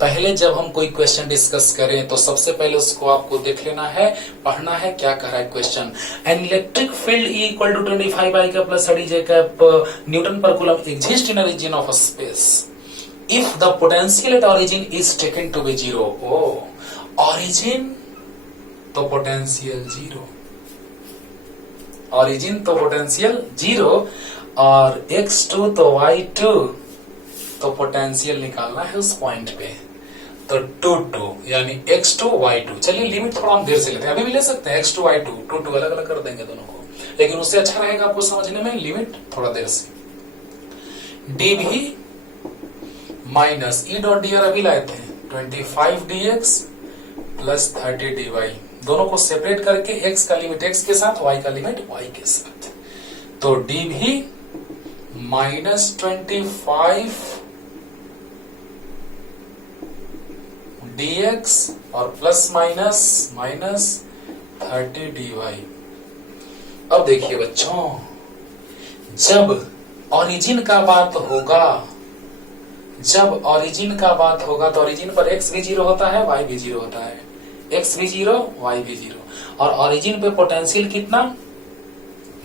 पहले जब हम कोई क्वेश्चन डिस्कस करें तो सबसे पहले उसको आपको देख लेना है, पढ़ना है क्या कह रहा है question. An electric field E equal to 25 I cap plus 30 J cap newton per coulomb exist in region of space if the potential at origin is taken to be zero. O origin तो potential zero, origin तो potential zero, और x2 तो y2 तो potential निकालना है उस point पे, तो 2 यानी x2 y2। चलिए लिमिट थोड़ा हम देर से लेते हैं, अभी भी ले सकते हैं x2 y2 2 अलग अलग कर देंगे दोनों को, लेकिन उससे अच्छा रहेगा आपको समझने में लिमिट थोड़ा देर से। dv minus e dot D R अभी लाए थे 25 dx प्लस 30 dy, दोनों को सेपरेट करके x का लिमिट x के साथ, y का लिमिट y के साथ, तो dv माइनस 25 dx और प्लस माइनस माइनस 30 dy। अब देखिए बच्चों, जब ऑरिजिन का बात होगा, जब ऑरिजिन का बात होगा तो ऑरिजिन पर x भी जीरो होता है, y भी जीरो होता है, x भी जीरो y भी जीरो, और ऑरिजिन पे पोटेंशियल कितना,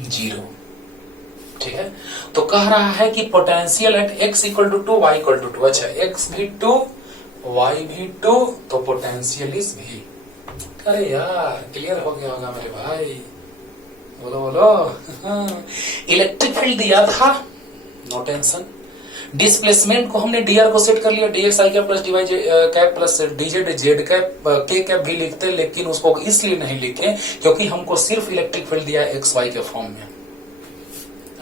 जीरो। ठीक है, तो कह रहा है कि potential at x equal to 2 y equal to 2। अच्छा, x भी 2 y भी 2 तो पोटेंशियल इज v। अरे यार क्लियर हो गया होगा मेरे भाई, बोलो बोलो। इलेक्ट्रिक फील्ड दिया था, नो टेंशन। डिस्प्लेसमेंट को हमने dr को सेट कर लिया, dx i cap plus dy cap plus dz z cap k cap भी लिखते, लेकिन उसको इसलिए नहीं लिखे क्योंकि हमको सिर्फ इलेक्ट्रिक फील्ड दिया x y के फॉर्म में।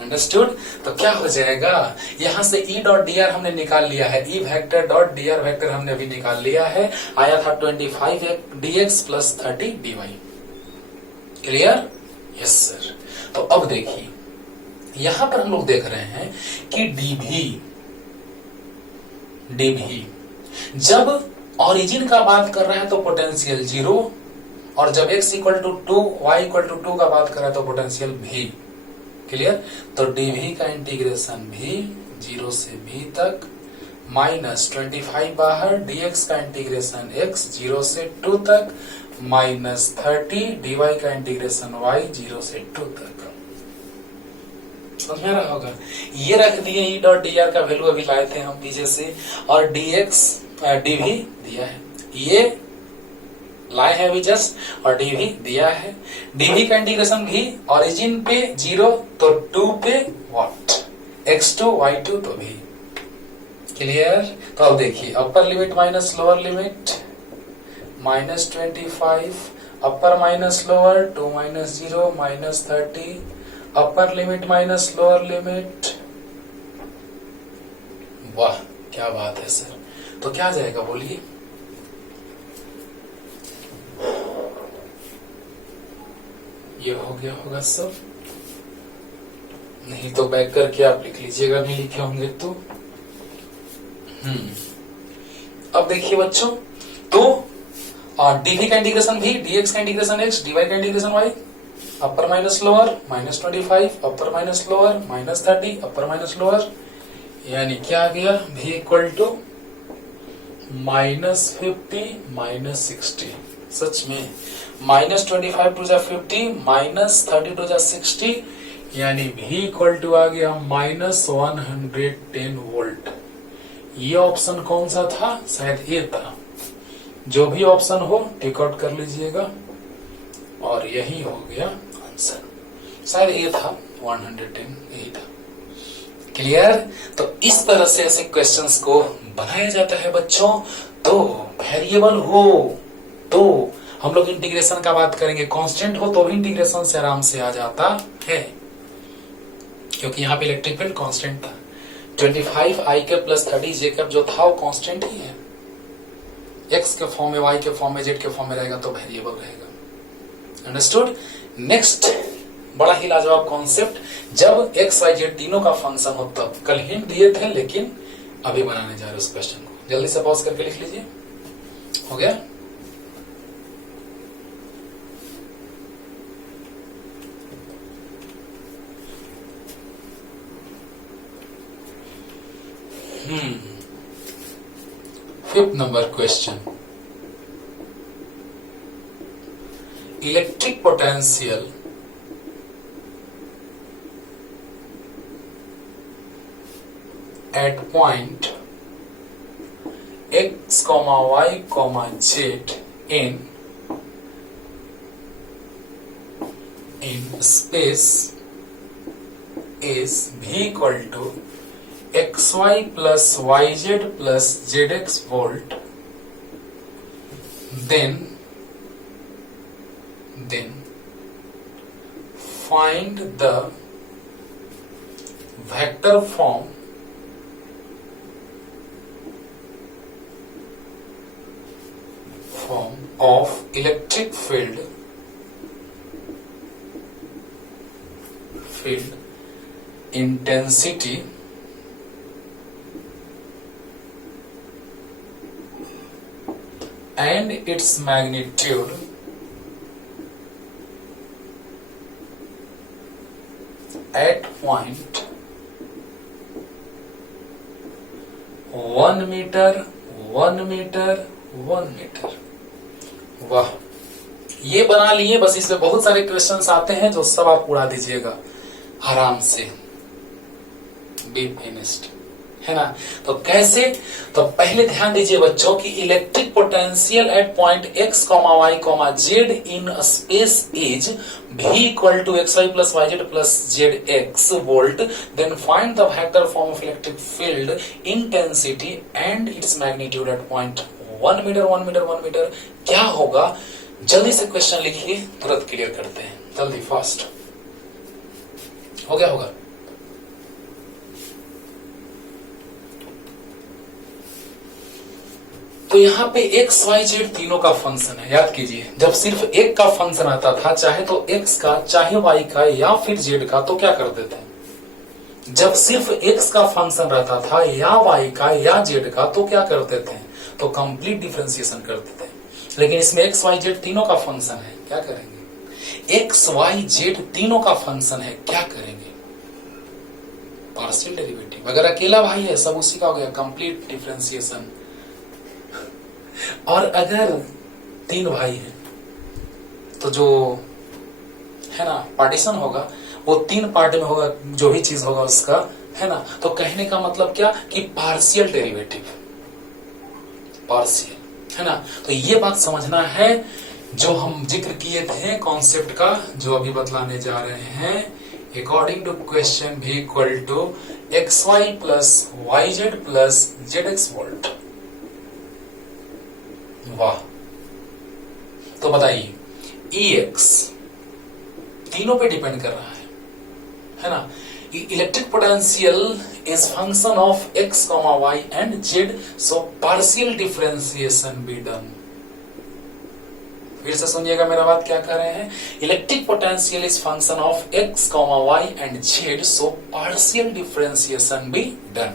अंडरस्टूड? तो क्या हो जाएगा, यहां से E डॉट डी आर हमने निकाल लिया है, E vector dot D R vector हमने भी निकाल लिया है, आया था 25 dx plus 30 dy। Clear? Yes sir. तो अब देखिए यहां पर हम लोग देख रहे हैं कि dv जब ओरिजिन का बात कर रहा है तो पोटेंशियल जीरो, और जब x equal to 2 y equal to 2 का बात कर रहा है तो पोटेंशियल v। क्लियर? तो dv का इंटीग्रेशन भी 0 से b तक, माइनस 25 बाहर, dx का इंटीग्रेशन x 0 से 2 तक, माइनस 30 dy का इंटीग्रेशन y 0 से 2 तक। समझ में आ रहा होगा? ये रख दिए E डॉट डी आर का वैल्यू अभी लाए थे हम पीछे से, और dv दिया है, ये लाए हैं अभी जस्ट, और dv दिया है। dv का इंटीग्रेशन भी ओरिजिन पे 0 तो 2 पे व्हाट, x2 y2 तो भी। क्लियर? तो अब देखिए upper limit minus lower limit, minus 25, upper minus lower 2 minus 0 minus 30, upper limit minus lower limit. वाह क्या बात है सर। तो क्या जाएगा बोलिए, ये हो गया होगा सब, नहीं तो बैक करके आप लिख लीजिएगा, नहीं लिखे होंगे तो। अब देखिए बच्चों, तो dv का इंटीग्रेशन भी, dx का इंटीग्रेशन x, dy का integration y, upper minus lower minus 25, upper minus lower minus 30, upper minus lower, यानी क्या आ गया, v equal to minus 50 minus 60। सच में माइनस 25 टू जा 50 माइनस 30 टू जा 60, यानी v इक्वल टू आ गया माइनस 110 वोल्ट। ये ऑप्शन कौन सा था, शायद ये था। जो भी ऑप्शन हो टिक आउट कर लीजिएगा, और यही हो गया आंसर, शायद ये था 110, यही था। क्लियर? तो इस तरह से ऐसे क्वेश्चंस को बनाया जाता है बच्चों। तो वेरिएबल हो तो हम लोग इंटीग्रेशन का बात करेंगे, कांस्टेंट हो तो भी इंटीग्रेशन से आराम से आ जाता है, क्योंकि यहाँ पे इलेक्ट्रिक फील्ड कांस्टेंट था। 25 i cap plus 30 j cap जो था वो कांस्टेंट ही है, x के फॉर्म में, y के फॉर्म में, z के फॉर्म में रहेगा तो वेरिएबल रहेगा। अंडरस्टूड? नेक्स्ट बड़ा ही लाजवाब कॉन्सेप्ट, जब x y z तीनों का फंक्शन हो तब। कल हिंट दिए थे लेकिन अभी बनाने जा रहे उस क्वेश्चन को, जल्दी से पॉज करके लिख लीजिए। हो गया? Fifth number question. Electric potential at point x, y, z in space is v equal to xy plus yz plus zx volt, then find the vector form of electric field intensity and its magnitude at point 1 meter, 1 meter, 1 meter। वाह, ये बना लिए, बस इसमें बहुत सारे questions आते हैं जो सब आप उड़ा दीजिएगा आराम से। बी फिनिश्ड, है ना। तो कैसे, तो पहले ध्यान दीजिए बच्चों कि electric potential at point x, y, z in space is v equal to xy plus yz plus zx volt, then find the vector form of electric field intensity and its magnitude at point 1 metre, 1 metre, 1 metre. क्या होगा, जल्दी से question लिखिए, तुरंत clear करते हैं, जल्दी fast. हो गया होगा। तो यहाँ पे x, y, z तीनों का फंक्शन है। याद कीजिए, जब सिर्फ एक का फंक्शन आता था, चाहे तो x का, चाहे y का या फिर z का, तो क्या करते थे। जब सिर्फ x का फंक्शन रहता था या y का या z का, तो क्या करते थे, तो कंप्लीट डिफरेंशिएशन करते थे। लेकिन इसमें x, y, z तीनों का फंक्शन है, क्या करेंगे। x, y, z तीनों का फंक्शन है, क्या करेंगे, पार्शियल डेरिवेटिव। अगर अकेला भाई है, सब उसी का हो गया, कंप्लीट डिफरेंशिएशन। और अगर 3 भाई हैं, तो जो है ना पार्टीशन होगा, वो 3 पार्ट में होगा, जो भी चीज होगा उसका, है ना। तो कहने का मतलब क्या कि पार्शियल डेरिवेटिव, पार्शियल, है ना। तो ये बात समझना है जो हम जिक्र किए थे कॉन्सेप्ट का, जो अभी बतलाने जा रहे हैं। According to question v equal to xy plus yz plus zx volt. वाह, तो बताइए Ex तीनों पे डिपेंड कर रहा है ना। Electric potential is function of x, y and z, so partial differentiation be done. फिर से सुनिएगा मेरा बात, क्या कर रहे हैं। Electric potential is function of x, y and z, so partial differentiation be done.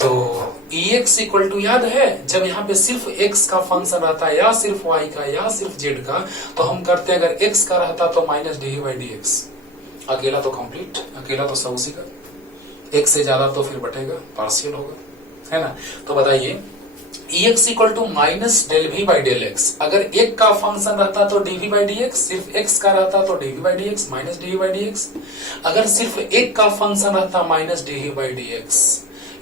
तो Ex इक्वल टू, याद है जब यहाँ पे सिर्फ x का फंक्शन रहता है या सिर्फ y का या सिर्फ z का, तो हम करते हैं, अगर x का रहता तो माइनस dv/dx। अकेला तो कंप्लीट, अकेला तो सब उसी का, एक से ज्यादा तो फिर बटेगा, पार्शियल होगा, है ना। तो बताइए Ex equal to minus del v/डेल x। अगर एक का फंक्शन रहता तो dv/dx, सिर्फ x का रहता तो dv/dx माइनस dv/dx। अगर सिर्फ एक का फंक्शन रहता माइनस dv/dx,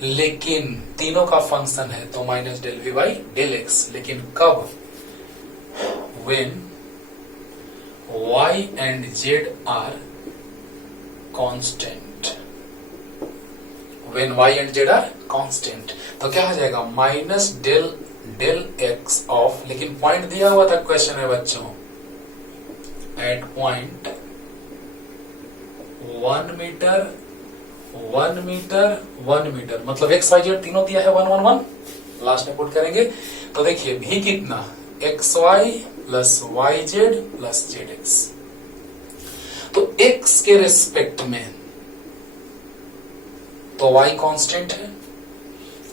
लेकिन तीनों का फंक्शन है तो माइनस डेल v/डेल x। लेकिन कब, when y and z are constant, when y and z are constant, तो क्या हो जाएगा, minus del del x of, लेकिन पॉइंट दिया हुआ था क्वेश्चन में बच्चों, at point 1 metre, 1 metre, 1 metre, मतलब x, y, z तीनों दिया है 1, 1, 1, लास्ट में पुट करेंगे। तो देखिए भी कितना, xy plus yz plus zx। तो x के रेस्पेक्ट में तो y कांस्टेंट है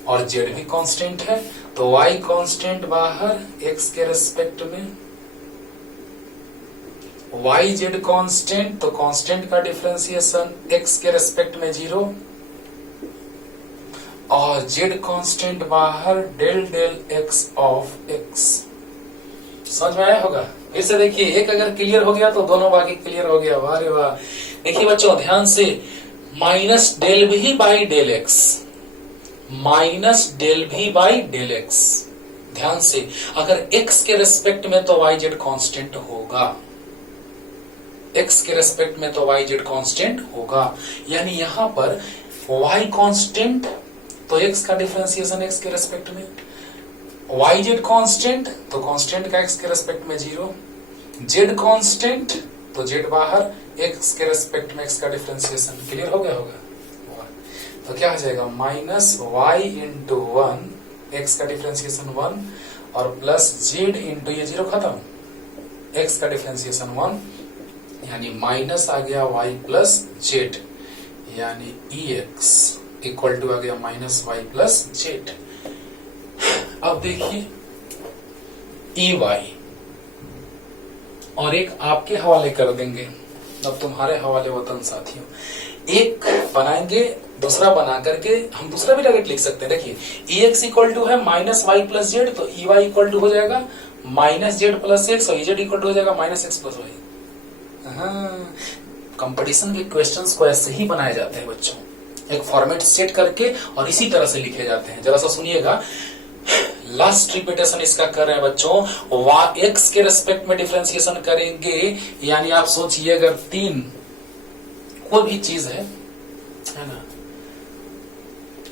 और z भी कांस्टेंट है, तो y कांस्टेंट बाहर, x के रेस्पेक्ट में y z कांस्टेंट, तो कांस्टेंट का डिफरेंशिएशन x के रेस्पेक्ट में 0, और z कांस्टेंट बाहर del del x of x। समझ में आया होगा? फिर से देखिए, एक अगर क्लियर हो गया तो दोनों बाकी क्लियर हो गया। वाह रे वाह। देखिए बच्चों ध्यान से, minus del V by del X, minus del V by del X. ध्यान से, अगर x के रेस्पेक्ट में तो y z कांस्टेंट होगा, x के रेस्पेक्ट में तो y z कांस्टेंट होगा, यानी यहां पर y कांस्टेंट तो x का डिफरेंशिएशन x के रेस्पेक्ट में, y z कांस्टेंट तो कांस्टेंट का x के रेस्पेक्ट में 0, z कांस्टेंट तो z बाहर, x के रेस्पेक्ट में x का डिफरेंशिएशन। क्लियर हो गया होगा? तो क्या हो जाएगा, माइनस y इंटू 1, x का डिफरेंशिएशन 1 और प्लस z इंटू ये 0 खत्म, x का डिफरेंशिएशन 1, यानी माइनस आ गया y प्लस z, यानी ex इक्वल टू आ गया माइनस y प्लस z। अब देखिए ey और एक आपके हवाले कर देंगे, अब तुम्हारे हवाले वतन साथियों। एक बनाएंगे, दूसरा बना करके हम दूसरा भी डायरेक्ट लिख सकते हैं। देखिए ex इक्वल टू है माइनस y प्लस जेड, तो ey इक्वल टू हो जाएगा माइनस जेड प्लस एक्स और z इक्वल टू हो जाएगा minus X plus Y. Competition के क्वेश्चंस को ऐसे ही बनाए जाते हैं बच्चों, एक फॉर्मेट सेट करके और इसी तरह से लिखे जाते हैं। जरा सा सुनिएगा, लास्ट रिपीटेशन इसका कर रहे हैं बच्चों। एक्स के रेस्पेक्ट में डिफरेंशिएशन करेंगे, यानी आप सोचिए अगर 3 कोई भी चीज है ना,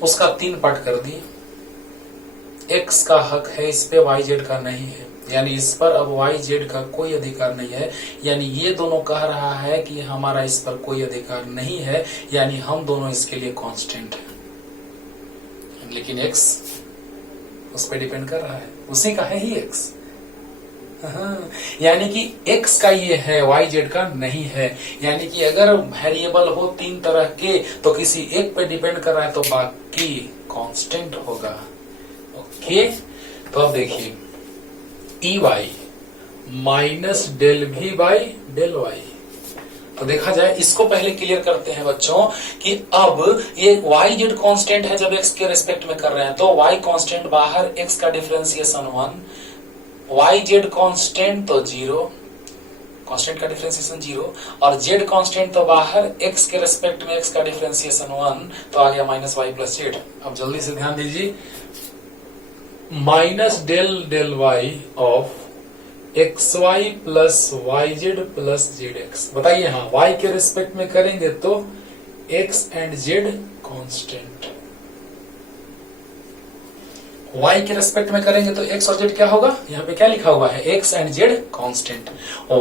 उसका 3 पार्ट कर दिए, एक्स का हक है इस पे, वाई जेड का नहीं है, यानी इस पर अब वाई जेड का कोई अधिकार नहीं है। यानी ये दोनों कह रहा है कि हमारा इस पर कोई अधिकार नहीं है, यानी हम दोनों इसके लिए कांस्टेंट हैं, लेकिन एक्स उस पर डिपेंड कर रहा है, उसी का है ही एक्स। यानी कि एक्स का ये है, वाई जेड का नहीं है। यानी कि अगर वेरिएबल हो 3 तरह के तो किसी एक पे डिपेंड कर रहा है तो बाकी कांस्टेंट होगा। ओके, तो अब देखिए ई Y minus del V by del Y. तो देखा जाए, इसको पहले क्लियर करते हैं बच्चों कि अब ये y z कांस्टेंट है, जब x के रेस्पेक्ट में कर रहे हैं तो y कांस्टेंट बाहर, x का डिफरेंशिएशन 1, y z कांस्टेंट तो 0, कांस्टेंट का डिफरेंशिएशन 0 और z कांस्टेंट तो बाहर, x के रेस्पेक्ट में x का डिफरेंशिएशन 1, तो आ गया माइनस y प्लस z। अब जल्दी से ध्यान दीजिए, minus del del y of X Y plus Y Z plus Z X. बताइए, हाँ y के रिस्पेक्ट में करेंगे तो x and z constant, y के रिस्पेक्ट में करेंगे तो x और z क्या होगा, यहाँ पे क्या लिखा हुआ है, x and z constant.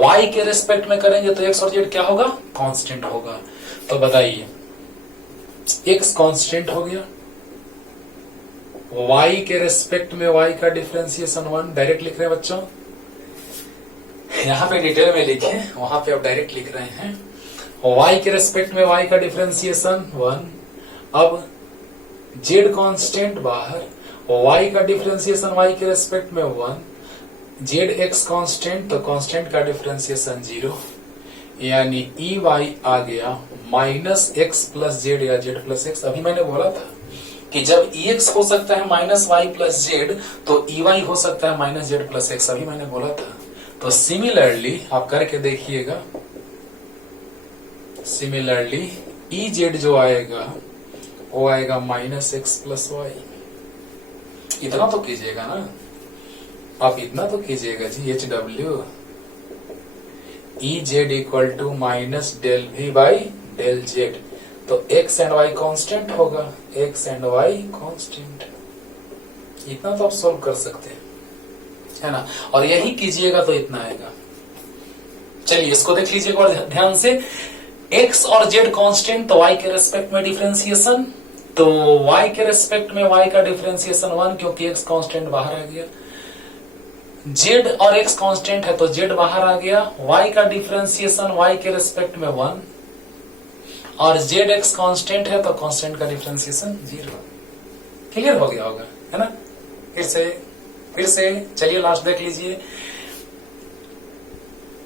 y के रिस्पेक्ट में करेंगे तो x और z क्या होगा, कांस्टेंट होगा। तो बताइए, x कांस्टेंट हो गया, y के रिस्पेक्ट में y का डिफरेंशिएशन 1, डायरेक्ट लिख रहे हैं बच्चों, यहाँ पे डिटेल में लिखे, वहां पे अब डायरेक्ट लिख रहे हैं। y के रेस्पेक्ट में y का डिफरेंशिएशन 1, अब z कांस्टेंट बाहर, y का डिफरेंशिएशन y के रेस्पेक्ट में 1, z x कांस्टेंट तो कांस्टेंट का डिफरेंशिएशन 0, यानी ई वाई आ गया माइनस एक्स प्लस जेड या जेड प्लस एक्स। अभी मैंने बोला था कि जब ई एक्स हो सकता है माइनस वाई प्लस जेड तो ई वाई हो सकता है माइनस जेड प्लस एक्स, अभी मैंने बोला था। तो सिमिलरली आप करके देखिएगा, सिमिलरली ई जेड जो आएगा वो आएगा माइनस एक्स प्लस वाई। इतना तो कीजिएगा ना, आप इतना तो कीजिएगा जी, H W E Z equal to minus del V by del Z, तो एक्स एंड वाई कांस्टेंट होगा, एक्स एंड वाई कांस्टेंट। इतना तो आप सोल्व कर सकते हैं, है ना, और यही कीजिएगा तो इतना आएगा। चलिए इसको देख लीजिएगा और ध्यान से, x और z कांस्टेंट तो y के रेस्पेक्ट में डिफरेंशिएशन, तो y के रेस्पेक्ट में y का डिफरेंशिएशन 1 क्योंकि x कांस्टेंट बाहर आ गया, z और x कांस्टेंट है तो z बाहर आ गया, y का डिफरेंशिएशन y के रेस्पेक्ट में 1 और zx कांस्टेंट है तो कांस्टेंट का डिफरेंशिएशन 0। क्लियर हो गया होगा, है ना। फिर से चलिए लास्ट देख लीजिए,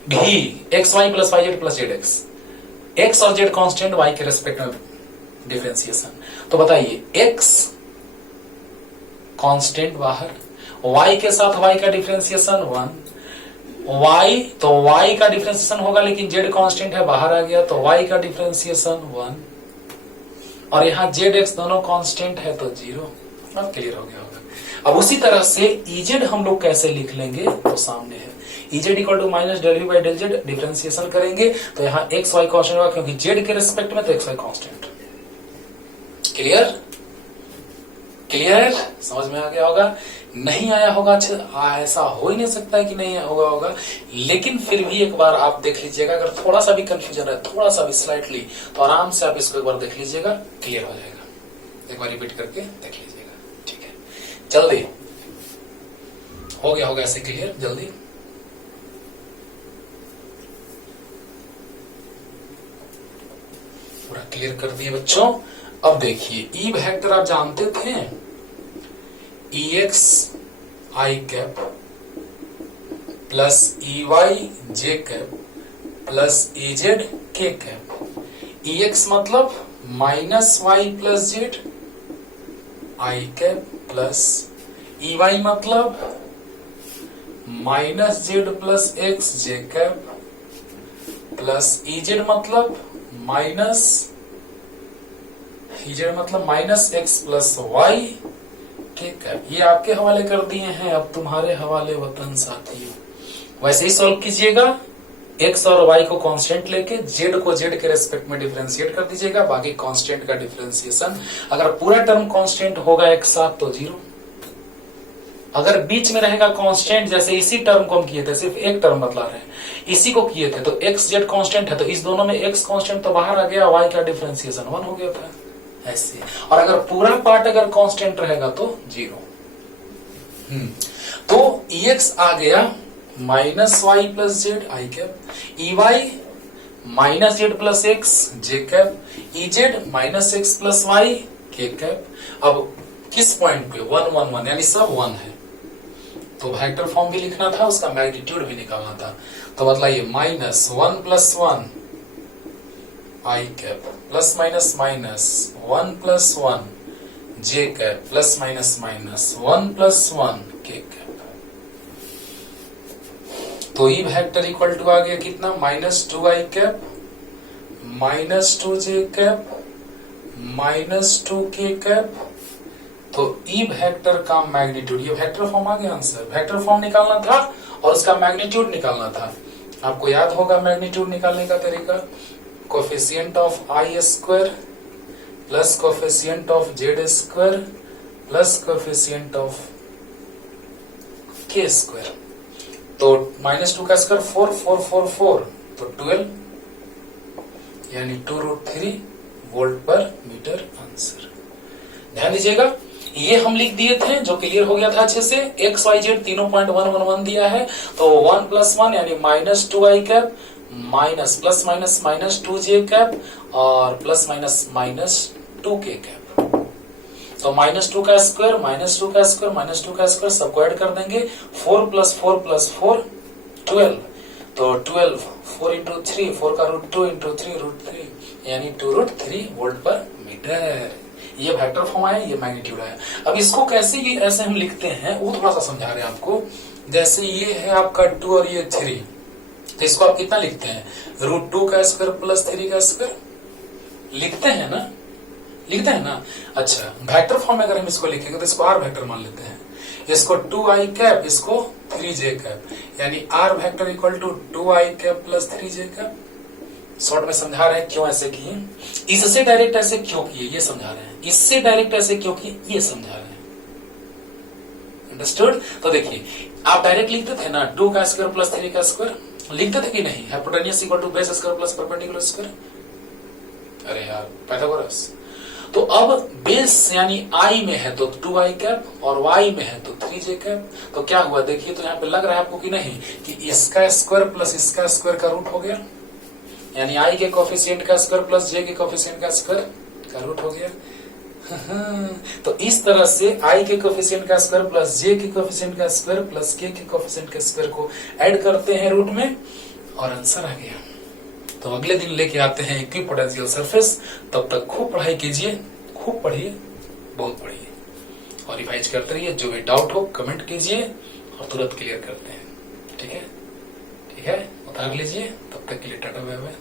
V X Y plus Y Z plus Z X, X और जेड कांस्टेंट वाई के रेस्पेक्ट में डिफरेंशिएशन। तो बताइए x कांस्टेंट बाहर, y के साथ y का डिफरेंशिएशन 1, y तो y का डिफरेंशिएशन होगा लेकिन z कांस्टेंट है बाहर आ गया तो y का डिफरेंशिएशन 1 और यहाँ zx दोनों कांस्टेंट है तो 0। अब क्लियर हो गया होगा। अब उसी तरह से Ez हम लोग कैसे लिख लेंगे तो सामने है Ez equal to minus del V by del Z, differentiation करेंगे तो यहाँ एक्स वाई कांस्टेंट होगा क्योंकि जेड के रिस्पेक्ट में तो X Y constant. Clear clear समझ में आ गया होगा? नहीं आया होगा अच्छा, ऐसा हो ही नहीं सकता है कि नहीं होगा लेकिन फिर भी एक बार आप देख लीजिएगा, अगर थोड़ा सा भी कंफ्यूजन है थोड़ा सा भी स्लाइटली तो आराम से आप इसको एक बार देख लीजिएगा, क्लियर हो जाएगा। एक बार रिपीट करके देख लीजिएगा, ठीक है? जल्दी हो गया होगा ऐसे क्लियर? जल्दी पूरा क्लियर कर दिए बच्चों। अब देखिए ई वेक्टर आप जानते थे, ई एक्स आई कैप प्लस ई वाई जे कैप प्लस ई जेड के कैप। ई एक्स मतलब minus Y plus Z I cap plus E Y मतलब minus Z plus X J cap plus E Z मतलब minus X plus Y K cap. ये आपके हवाले कर दिए हैं, अब तुम्हारे हवाले वतन साथियों। वैसे ही सॉल्व कीजिएगा, एक्स और वाई को कांस्टेंट लेके जेड को जेड के रेस्पेक्ट में डिफरेंशिएट कर दीजिएगा, बाकी कांस्टेंट का डिफरेंशिएशन। अगर पूरा टर्म कांस्टेंट होगा एक साथ तो 0, अगर बीच में रहेगा कांस्टेंट, जैसे इसी टर्म को हम किए थे, सिर्फ एक टर्म बतला रहे हैं, इसी को किए थे तो एक्स जेड कांस्टेंट है तो इस दोनों में एक्स कांस्टेंट तो बाहर आ गया, वाई का डिफरेंशिएशन 1 हो गया था ऐसे। और अगर पूरा पार्ट अगर कांस्टेंट रहेगा तो 0। तो एक्स आ गया minus Y plus Z I cap, E Y minus Z plus X J cap, E Z minus X plus Y K cap. अब किस पॉइंट पे 1 1 1 यानी सब 1 है तो वेक्टर फॉर्म भी लिखना था, उसका मैग्नीट्यूड भी निकालना था। तो बतलाइए minus 1 plus 1 I cap plus minus minus 1 plus 1 J cap plus minus minus 1 plus 1 K cap. तो ई वेक्टर इक्वल टू आ गया कितना, minus 2 I cap minus 2 J cap minus 2 K cap. तो ई वेक्टर का magnitude, ये vector form आ गया answer. Vector form निकालना था और उसका मैग्नीट्यूड निकालना था। आपको याद होगा मैग्नीट्यूड निकालने का तरीका, coefficient of I square plus coefficient of Z square plus coefficient of के स्क्वायर। तो -2 का स्क्वायर 4 4 4 4 तो 12 यानी 2√3 वोल्ट पर मीटर आंसर। ध्यान दीजिएगा, ये हम लिख दिए थे जो क्लियर हो गया था अच्छे से। एक्स वाई जेड तीनों पॉइंट 1 1 1 दिया है तो 1 प्लस 1 यानी minus 2 I cap minus plus minus minus 2 J cap और plus minus minus 2 K cap. तो -2 का स्क्वायर माइनस 2 का स्क्वायर माइनस 2 का स्क्वायर सबको ऐड कर देंगे, 4 प्लस 4 प्लस 4 12। तो 12 4 इंटू 3 4 का रूट 2 इंटू 3 √3 यानी 2√3 वोल्ट पर मीटर। ये वेक्टर फॉर्म आया, ये मैग्नीट्यूड आया। अब इसको कैसे ये ऐसे हम लिखते हैं वो थोड़ा सा समझा रहे हैं आपको। जैसे ये है आपका 2 और ये 3, तो इसको आप कितना लिखते हैं, √2 का स्क्वायर प्लस 3 का स्क्वायर लिखते हैं ना, लिखते हैं ना। अच्छा, वेक्टर फॉर्म में अगर हम इसको लिखेंगे तो इसको आर वेक्टर मान लेते हैं, इसको 2 आई कैप इसको 3 जे कैप, यानी R vector equal to 2 I cap plus 3 J cap. Short में समझा रहे हैं क्यों ऐसे किए, इससे डायरेक्ट ऐसे क्यों किए ये समझा रहे हैं, इससे डायरेक्ट ऐसे क्यों किए ये समझा रहे हैं। अंडरस्टूड? तो देखिए आप डायरेक्ट लिखते थे ना 2 का स्क्वायर प्लस 3 का स्क्वायर, लिखते थे कि नहीं, hypotenuse equal to base square plus perpendicular square. अरे यार पाइथागोरस। तो अब बेस यानी आई में है तो 2 आई कैप और वाई में है तो 3 जे कैप। तो क्या हुआ देखिए, तो यहाँ पे लग रहा है आपको कि नहीं कि इसका स्क्वायर प्लस इसका स्क्वायर का रूट हो गया, यानी आई के कोफिशिएंट का स्क्वायर प्लस जे के कोफिशिएंट का स्क्वायर का रूट हो गया। तो इस तरह से आई के कोफिशिएंट का स्क्वायर प्लस जे के कोफिशिएंट का स्क्वायर प्लस के कोफिशिएंट के स्क्वायर को ऐड करते हैं रूट में और आंसर आ गया। तो अगले दिन लेके आते हैं इक्विपोटेंशियल सरफेस। तब तक खूब पढ़ाई कीजिए, खूब पढ़िए, बहुत पढ़िए। और रिवाइज करते रहिए। जो भी डाउट हो कमेंट कीजिए और तुरंत क्लियर करते हैं। ठीक है, ठीक है, उतार लीजिए। तब तक के लिए टाटा बाय बाय।